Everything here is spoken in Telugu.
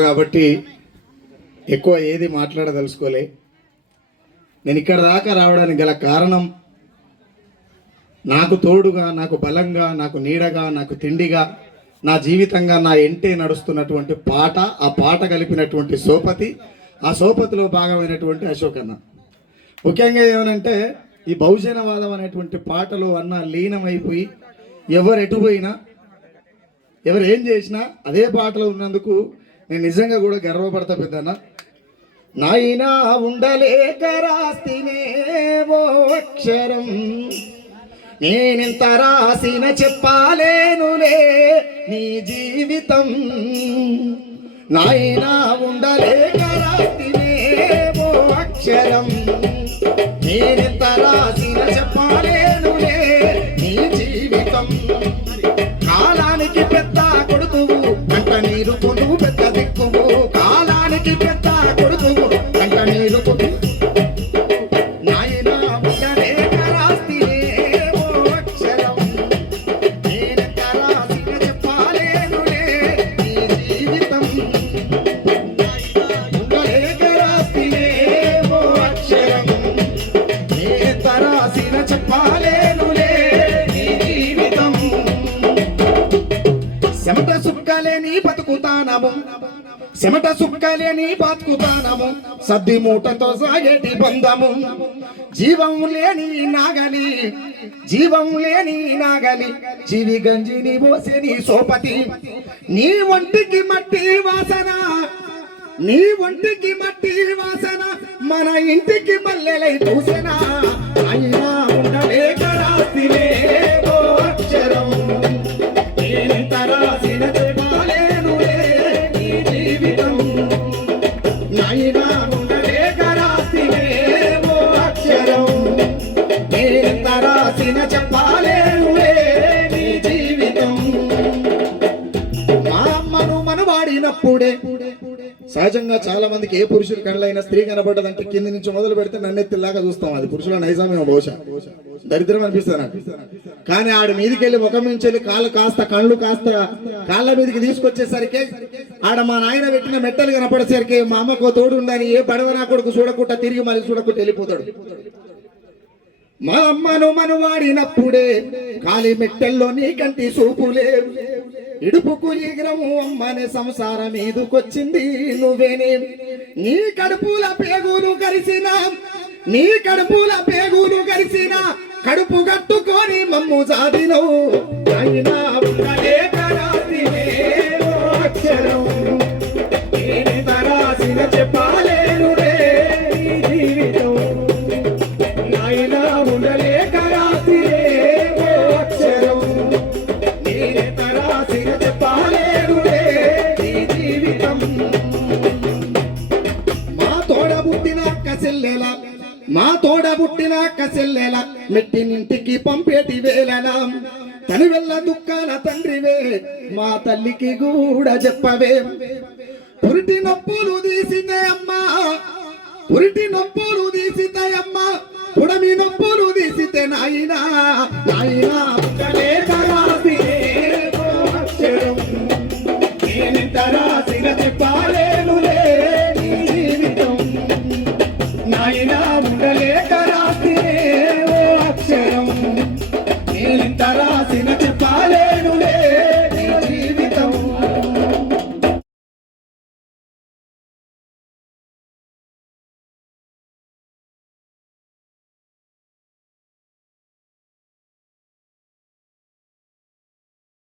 కాబట్టి ఎక్కువ ఏది మాట్లాడదలుచుకోలే. నేను ఇక్కడ దాకా రావడానికి గల కారణం నాకు తోడుగా నాకు బలంగా నాకు నీడగా నాకు తిండిగా నా జీవితంగా నా ఎంటే నడుస్తున్నటువంటి పాట ఆ పాట కలిపినటువంటి సోపతి ఆ సోపతిలో భాగమైనటువంటి అశోక్ అన్న ముఖ్యంగా ఏమనంటే ఈ బహుజనవాదం అనేటువంటి పాటలో అన్న లీనమైపోయి ఎవరు ఎటుపోయినా ఎవరు ఏం చేసినా అదే పాటలో ఉన్నందుకు నేను నిజంగా కూడా గర్వపడతా పెద్దన్న. నాయనా ఉండలేక రాస్తినేవో అక్షరం. నేనింత రాసిన చెప్పాలేనులే నీ జీవితం. నాయనా ఉండలేక రాస్తినేవో అక్షరం. నేనెంత రాసిన చెప్పాలేనులే నీ జీవితం. చెమట సుక్కలేని బతుకుతానము చెమట సుక్కలేని బతుకుతానము. సద్ది మూటతో సాగేటి బంధము. జీవం లేని నాగలి జీవం లేని నాగలి. జీవి గంజిని పోసేని సోపతి. నీ ఒంటికి మట్టి వాసన నీ ఒంటికి మట్టి వాసన మన ఇంటికి మల్లెలై పూసన. అయ్యా రాసిన చెప్పలేనులే నీ జీవితం. మా అమ్మను మనవాడినప్పుడే సహజంగా చాలా మందికి ఏ పురుషుల కళ్ళైనా స్త్రీ కనబడ్డదంటే కింది నుంచి మొదలు పెడితే నన్నెత్తిలాగా చూస్తాం అది. పురుషుల నైజామేమో బహుశా. దరిద్రం అనిపిస్తుంది నాకు. కానీ ఆడ మీదకి వెళ్ళి ముఖం నుంచి వెళ్ళి కాళ్ళు కాస్త కళ్ళు కాస్త కాళ్ళ మీదకి తీసుకొచ్చేసరికి ఆడ మా నాయన పెట్టిన మెట్టలు కనపడేసరికి మా అమ్మకు తోడు ఉండని ఏ పడవ కొడుకు చూడకుండా తిరిగి మళ్ళీ చూడకుండా వెళ్ళిపోతాడు. మా అమ్మను మనువాడినప్పుడే కాలి మెట్టెల్లో నీ కంటి సూపులే ఇడుపుకు ఎగిరము అమ్మనే సంసారం మీదుకొచ్చింది నువ్వేనే. నీ కడుపుల పేగులు కలిసిన నీ కడుపుల పేగులు కలిసిన కడుపు కట్టుకొని మమ్ము సాధినవు అయినా చెల్లెల మా తోడ పుట్టిన కసెల్లేలా. మెట్టినింటికి పంపేటి వేళనా తను వెళ్ళ దుఃఖాల తండ్రివే. మా తల్లికి కూడా చెప్పవే పురిటి నొప్పులు తీసితే అమ్మా. పురిటి నొప్పులు తీసితే అమ్మా. పుడమి నొప్పులు తీసితే నాయనా. నాయనా you know?